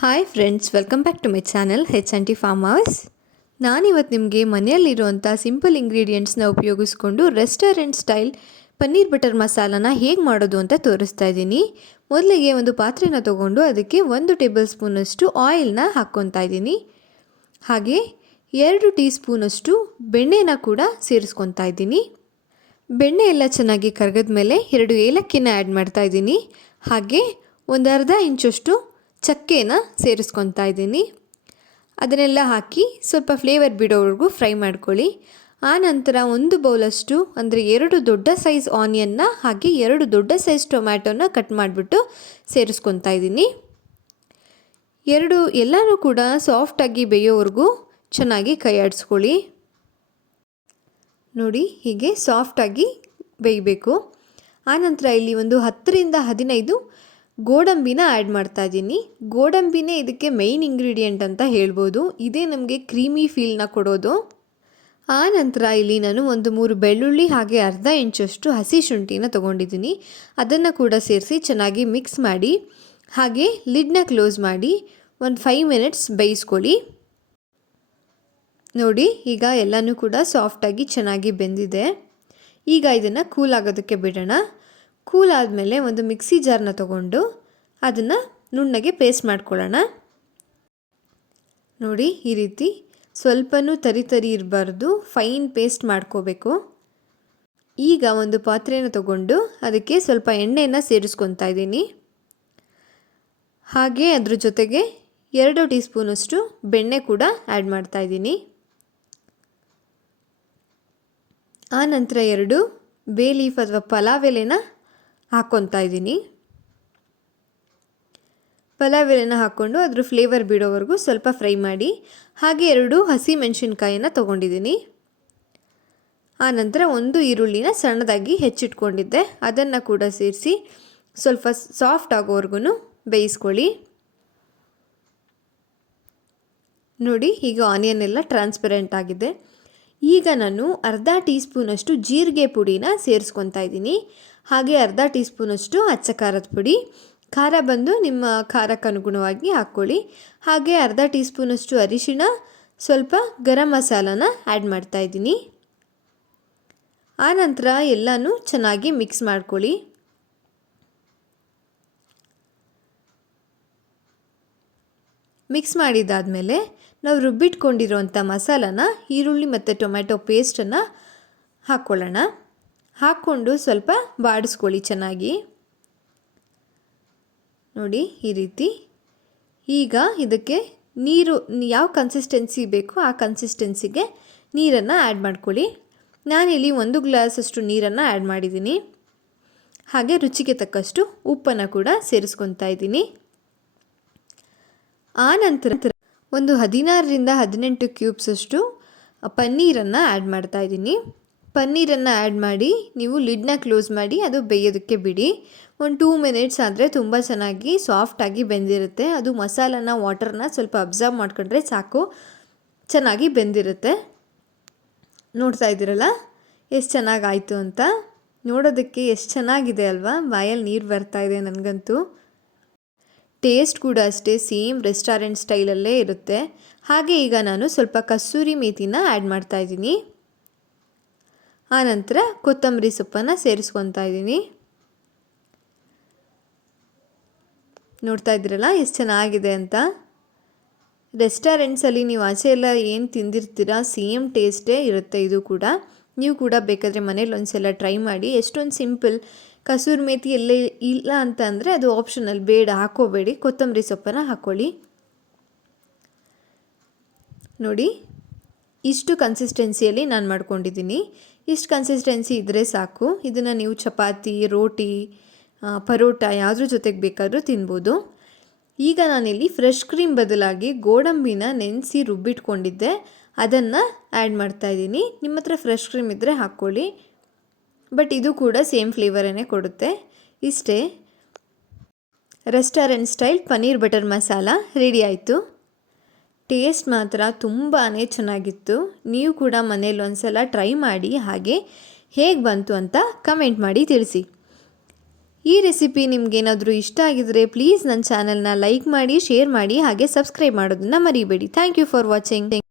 Hi friends, welcome back to my channel HNTfarmhouse. ನಾನಿವತ್ತು ನಿಮಗೆ ಮನೆಯಲ್ಲಿರುವಂಥ ಸಿಂಪಲ್ ಇಂಗ್ರೀಡಿಯೆಂಟ್ಸ್ನ ಉಪಯೋಗಿಸ್ಕೊಂಡು ರೆಸ್ಟೋರೆಂಟ್ ಸ್ಟೈಲ್ ಪನ್ನೀರ್ ಬಟರ್ ಮಸಾಲಾನ ಹೇಗೆ ಮಾಡೋದು ಅಂತ ತೋರಿಸ್ತಾ ಇದ್ದೀನಿ. ಮೊದಲಿಗೆ ಒಂದು ಪಾತ್ರೆನ ತೊಗೊಂಡು ಅದಕ್ಕೆ 1 ಟೇಬಲ್ ಸ್ಪೂನಷ್ಟು ಆಯಿಲ್ನ ಹಾಕ್ಕೊತಾ ಇದ್ದೀನಿ. ಹಾಗೆ 2 ಟೀ ಸ್ಪೂನಷ್ಟು ಬೆಣ್ಣೆನ ಕೂಡ ಸೇರಿಸ್ಕೊತಾ ಇದ್ದೀನಿ. ಬೆಣ್ಣೆ ಎಲ್ಲ ಚೆನ್ನಾಗಿ ಕರಗಿದ ಮೇಲೆ 2 ಏಲಕ್ಕಿನ ಆ್ಯಡ್ ಮಾಡ್ತಾ ಇದ್ದೀನಿ. ಹಾಗೆ ಒಂದು ಅರ್ಧ ಇಂಚಷ್ಟು ಚಕ್ಕೆನ ಸೇರಿಸ್ಕೊತಾ ಇದ್ದೀನಿ. ಅದನ್ನೆಲ್ಲ ಹಾಕಿ ಸ್ವಲ್ಪ ಫ್ಲೇವರ್ ಬಿಡೋವರೆಗೂ ಫ್ರೈ ಮಾಡ್ಕೊಳ್ಳಿ. ಆನಂತರ 1 ಬೌಲಷ್ಟು ಅಂದರೆ 2 ದೊಡ್ಡ ಸೈಜ್ ಆನಿಯನ್ನ ಹಾಗೆ 2 ದೊಡ್ಡ ಸೈಜ್ ಟೊಮ್ಯಾಟೋನ ಕಟ್ ಮಾಡಿಬಿಟ್ಟು ಸೇರಿಸ್ಕೊತಾ ಇದ್ದೀನಿ. ಎಲ್ಲನೂ ಕೂಡ ಸಾಫ್ಟಾಗಿ ಬೇಯೋವರೆಗೂ ಚೆನ್ನಾಗಿ ಕೈ ಆಡಿಸ್ಕೊಳ್ಳಿ. ನೋಡಿ, ಹೀಗೆ ಸಾಫ್ಟಾಗಿ ಬೇಯಬೇಕು. ಆನಂತರ ಇಲ್ಲಿ ಒಂದು 10 ರಿಂದ 15 ಗೋಡಂಬಿನ ಆ್ಯಡ್ ಮಾಡ್ತಾ ಇದ್ದೀನಿ. ಗೋಡಂಬಿನೇ ಇದಕ್ಕೆ ಮೇಯ್ನ್ ಇಂಗ್ರೀಡಿಯೆಂಟ್ ಅಂತ ಹೇಳ್ಬೋದು. ಇದೇ ನಮಗೆ ಕ್ರೀಮಿ ಫೀಲ್ನ ಕೊಡೋದು. ಆನಂತರ ಇಲ್ಲಿ ನಾನು ಒಂದು 3 ಬೆಳ್ಳುಳ್ಳಿ ಹಾಗೆ ಅರ್ಧ ಇಂಚಷ್ಟು ಹಸಿ ಶುಂಠಿನ ತೊಗೊಂಡಿದ್ದೀನಿ. ಅದನ್ನು ಕೂಡ ಸೇರಿಸಿ ಚೆನ್ನಾಗಿ ಮಿಕ್ಸ್ ಮಾಡಿ ಹಾಗೆ ಲಿಡ್ನ ಕ್ಲೋಸ್ ಮಾಡಿ ಒಂದು 5 ಮಿನಿಟ್ಸ್ ಬೇಯಿಸ್ಕೊಳ್ಳಿ. ನೋಡಿ, ಈಗ ಎಲ್ಲನೂ ಕೂಡ ಸಾಫ್ಟಾಗಿ ಚೆನ್ನಾಗಿ ಬೆಂದಿದೆ. ಈಗ ಇದನ್ನು ಕೂಲ್ ಆಗೋದಕ್ಕೆ ಬಿಡೋಣ. ಕೂಲ್ ಆದಮೇಲೆ ಒಂದು ಮಿಕ್ಸಿ ಜಾರ್ನ ತೊಗೊಂಡು ಅದನ್ನು ನುಣ್ಣಗೆ ಪೇಸ್ಟ್ ಮಾಡ್ಕೊಳ್ಳೋಣ. ನೋಡಿ, ಈ ರೀತಿ ಸ್ವಲ್ಪನೂ ತರಿ ಇರಬಾರ್ದು, ಫೈನ್ ಪೇಸ್ಟ್ ಮಾಡ್ಕೋಬೇಕು. ಈಗ ಒಂದು ಪಾತ್ರೆನ ತೊಗೊಂಡು ಅದಕ್ಕೆ ಸ್ವಲ್ಪ ಎಣ್ಣೆನ ಸೇರಿಸ್ಕೊತಾ ಇದ್ದೀನಿ. ಹಾಗೆ ಅದ್ರ ಜೊತೆಗೆ 2 ಟೀ ಸ್ಪೂನಷ್ಟು ಬೆಣ್ಣೆ ಕೂಡ ಆ್ಯಡ್ ಮಾಡ್ತಾ ಇದ್ದೀನಿ. ಆನಂತರ 2 ಬೇ ಲೀಫ್ ಅಥವಾ ಪಲಾವ್ ಎಲೆನ ಹಾಕ್ಕೊತಾ ಇದ್ದೀನಿ. ಪಲಾವ್ ಎಲೆನ ಹಾಕ್ಕೊಂಡು ಅದ್ರ ಫ್ಲೇವರ್ ಬಿಡೋವರೆಗೂ ಸ್ವಲ್ಪ ಫ್ರೈ ಮಾಡಿ. ಹಾಗೆ 2 ಹಸಿ ಮೆಣಸಿನ್ಕಾಯಿನ ತೊಗೊಂಡಿದ್ದೀನಿ. ಆನಂತರ 1 ಈರುಳ್ಳಿನ ಸಣ್ಣದಾಗಿ ಹೆಚ್ಚಿಟ್ಕೊಂಡಿದ್ದೆ, ಅದನ್ನು ಕೂಡ ಸೇರಿಸಿ ಸ್ವಲ್ಪ ಸಾಫ್ಟ್ ಆಗೋವರೆಗೂ ಬೇಯಿಸ್ಕೊಳ್ಳಿ. ನೋಡಿ, ಈಗ ಆನಿಯನ್ ಎಲ್ಲ ಟ್ರಾನ್ಸ್ಪರೆಂಟ್ ಆಗಿದೆ. ಈಗ ನಾನು ಅರ್ಧ ಟೀ ಸ್ಪೂನಷ್ಟು ಜೀರಿಗೆ ಪುಡಿನ ಸೇರಿಸ್ಕೊತಾ ಇದ್ದೀನಿ. ಹಾಗೆ ಅರ್ಧ ಟೀ ಸ್ಪೂನಷ್ಟು ಅಚ್ಚ ಖಾರದ ಪುಡಿ. ಖಾರ ಬಂದು ನಿಮ್ಮ ಖಾರಕ್ಕೆ ಅನುಗುಣವಾಗಿ ಹಾಕ್ಕೊಳ್ಳಿ. ಹಾಗೆ ಅರ್ಧ ಟೀ ಸ್ಪೂನಷ್ಟು ಅರಿಶಿಣ, ಸ್ವಲ್ಪ ಗರಂ ಮಸಾಲಾನ ಆ್ಯಡ್ ಮಾಡ್ತಾ ಇದ್ದೀನಿ. ಆನಂತರ ಎಲ್ಲನೂ ಚೆನ್ನಾಗಿ ಮಿಕ್ಸ್ ಮಾಡ್ಕೊಳ್ಳಿ. ಮಿಕ್ಸ್ ಮಾಡಿದ್ದಾದಮೇಲೆ ನಾವು ರುಬ್ಬಿಟ್ಕೊಂಡಿರೋಂಥ ಮಸಾಲಾನ ಈರುಳ್ಳಿ ಮತ್ತು ಟೊಮ್ಯಾಟೊ ಪೇಸ್ಟನ್ನು ಹಾಕ್ಕೊಳ್ಳೋಣ. ಹಾಕ್ಕೊಂಡು ಸ್ವಲ್ಪ ಬಾಡಿಸ್ಕೊಳ್ಳಿ ಚೆನ್ನಾಗಿ. ನೋಡಿ, ಈ ರೀತಿ. ಈಗ ಇದಕ್ಕೆ ನೀರು ಯಾವ ಕನ್ಸಿಸ್ಟೆನ್ಸಿ ಬೇಕೋ ಆ ಕನ್ಸಿಸ್ಟೆನ್ಸಿಗೆ ನೀರನ್ನು ಆ್ಯಡ್ ಮಾಡ್ಕೊಳ್ಳಿ. ನಾನಿಲ್ಲಿ 1 ಗ್ಲಾಸಷ್ಟು ನೀರನ್ನು ಆ್ಯಡ್ ಮಾಡಿದ್ದೀನಿ. ಹಾಗೆ ರುಚಿಗೆ ತಕ್ಕಷ್ಟು ಉಪ್ಪನ್ನು ಕೂಡ ಸೇರಿಸ್ಕೊತಾ ಇದ್ದೀನಿ. ಆನಂತರ ಒಂದು 16 ರಿಂದ 18 ಕ್ಯೂಬ್ಸಷ್ಟು ಪನ್ನೀರನ್ನು ಆ್ಯಡ್ ಮಾಡ್ತಾ ಇದ್ದೀನಿ. ಪನ್ನೀರನ್ನು ಆ್ಯಡ್ ಮಾಡಿ ನೀವು ಲಿಡ್ನ ಕ್ಲೋಸ್ ಮಾಡಿ ಅದು ಬೇಯೋದಕ್ಕೆ ಬಿಡಿ. ಒಂದು 2 ಮಿನಿಟ್ಸ್ ಆದರೆ ತುಂಬ ಚೆನ್ನಾಗಿ ಸಾಫ್ಟಾಗಿ ಬೆಂದಿರುತ್ತೆ. ಅದು ಮಸಾಲನ ವಾಟರ್ನ ಸ್ವಲ್ಪ ಅಬ್ಸರ್ವ್ ಮಾಡ್ಕೊಂಡ್ರೆ ಸಾಕು, ಚೆನ್ನಾಗಿ ಬೆಂದಿರುತ್ತೆ. ನೋಡ್ತಾ ಇದ್ದೀರಲ್ಲ ಎಷ್ಟು ಚೆನ್ನಾಗಾಯಿತು ಅಂತ. ನೋಡೋದಕ್ಕೆ ಎಷ್ಟು ಚೆನ್ನಾಗಿದೆ ಅಲ್ವಾ, ಬಾಯಲ್ಲಿ ನೀರು ಬರ್ತಾ ಇದೆ ನನಗಂತೂ. ಟೇಸ್ಟ್ ಕೂಡ ಅಷ್ಟೇ ಸೇಮ್ ರೆಸ್ಟೋರೆಂಟ್ ಸ್ಟೈಲಲ್ಲೇ ಇರುತ್ತೆ. ಹಾಗೆ ಈಗ ನಾನು ಸ್ವಲ್ಪ ಕಸೂರಿ ಮೇಥಿನ ಆ್ಯಡ್ ಮಾಡ್ತಾ ಇದ್ದೀನಿ. ಆನಂತರ ಕೊತ್ತಂಬರಿ ಸೊಪ್ಪನ್ನು ಸೇರಿಸ್ಕೊತಾ ಇದ್ದೀನಿ. ನೋಡ್ತಾ ಇದ್ದೀರಲ್ಲ ಎಷ್ಟು ಚೆನ್ನಾಗಿದೆ ಅಂತ. ರೆಸ್ಟೋರೆಂಟ್ಸಲ್ಲಿ ನೀವು ಆಚೆ ಎಲ್ಲ ಏನು ತಿಂದಿರ್ತೀರ ಸೇಮ್ ಟೇಸ್ಟೇ ಇರುತ್ತೆ ಇದು ಕೂಡ. ನೀವು ಕೂಡ ಬೇಕಾದರೆ ಮನೇಲಿ ಒಂದ್ಸಲ ಟ್ರೈ ಮಾಡಿ. ಎಷ್ಟೊಂದು ಸಿಂಪಲ್. ಕಸೂರಿ ಮೇಥಿ ಎಲ್ಲೇ ಇಲ್ಲ ಅಂತ ಅಂದರೆ ಅದು ಆಪ್ಷನಲ್, ಬೇಡ ಹಾಕೋಬೇಡಿ, ಕೊತ್ತಂಬರಿ ಸೊಪ್ಪನ್ನು ಹಾಕ್ಕೊಳ್ಳಿ. ನೋಡಿ, ಇಷ್ಟು ಕನ್ಸಿಸ್ಟೆನ್ಸಿಯಲ್ಲಿ ನಾನು ಮಾಡ್ಕೊಂಡಿದ್ದೀನಿ. ಇಷ್ಟು ಕನ್ಸಿಸ್ಟೆನ್ಸಿ ಇದ್ದರೆ ಸಾಕು. ಇದನ್ನು ನೀವು ಚಪಾತಿ, ರೋಟಿ, ಪರೋಟ ಯಾವುದ್ರ ಜೊತೆಗೆ ಬೇಕಾದರೂ ತಿನ್ಬೋದು. ಈಗ ನಾನಿಲ್ಲಿ ಫ್ರೆಶ್ ಕ್ರೀಮ್ ಬದಲಾಗಿ ಗೋಡಂಬಿನ ನೆನೆಸಿ ರುಬ್ಬಿಟ್ಕೊಂಡಿದ್ದೆ, ಅದನ್ನು ಆ್ಯಡ್ ಮಾಡ್ತಾಯಿದ್ದೀನಿ. ನಿಮ್ಮ ಹತ್ರ ಫ್ರೆಶ್ ಕ್ರೀಮ್ ಇದ್ದರೆ ಹಾಕ್ಕೊಳ್ಳಿ, ಬಟ್ ಇದು ಕೂಡ ಸೇಮ್ ಫ್ಲೇವರನ್ನೇ ಕೊಡುತ್ತೆ. ಇಷ್ಟೇ, restaurant style paneer butter masala ready ಆಯಿತು. ಟೇಸ್ಟ್ ಮಾತ್ರ ತುಂಬಾ ಚೆನ್ನಾಗಿತ್ತು. ನೀವು ಕೂಡ ಮನೇಲಿ ಒಂದ್ಸಲ ಟ್ರೈ ಮಾಡಿ. ಹಾಗೆ ಹೇಗೆ ಬಂತು ಅಂತ ಕಮೆಂಟ್ ಮಾಡಿ ತಿಳಿಸಿ. ಈ ರೆಸಿಪಿ ನಿಮ್ಗೇನಾದರೂ ಇಷ್ಟ ಆಗಿದ್ರೆ ಪ್ಲೀಸ್ ನನ್ನ ಚಾನಲ್ನ ಲೈಕ್ ಮಾಡಿ, ಶೇರ್ ಮಾಡಿ, ಹಾಗೆ ಸಬ್ಸ್ಕ್ರೈಬ್ ಮಾಡೋದನ್ನು ಮರಿಬೇಡಿ. Thank you for watching.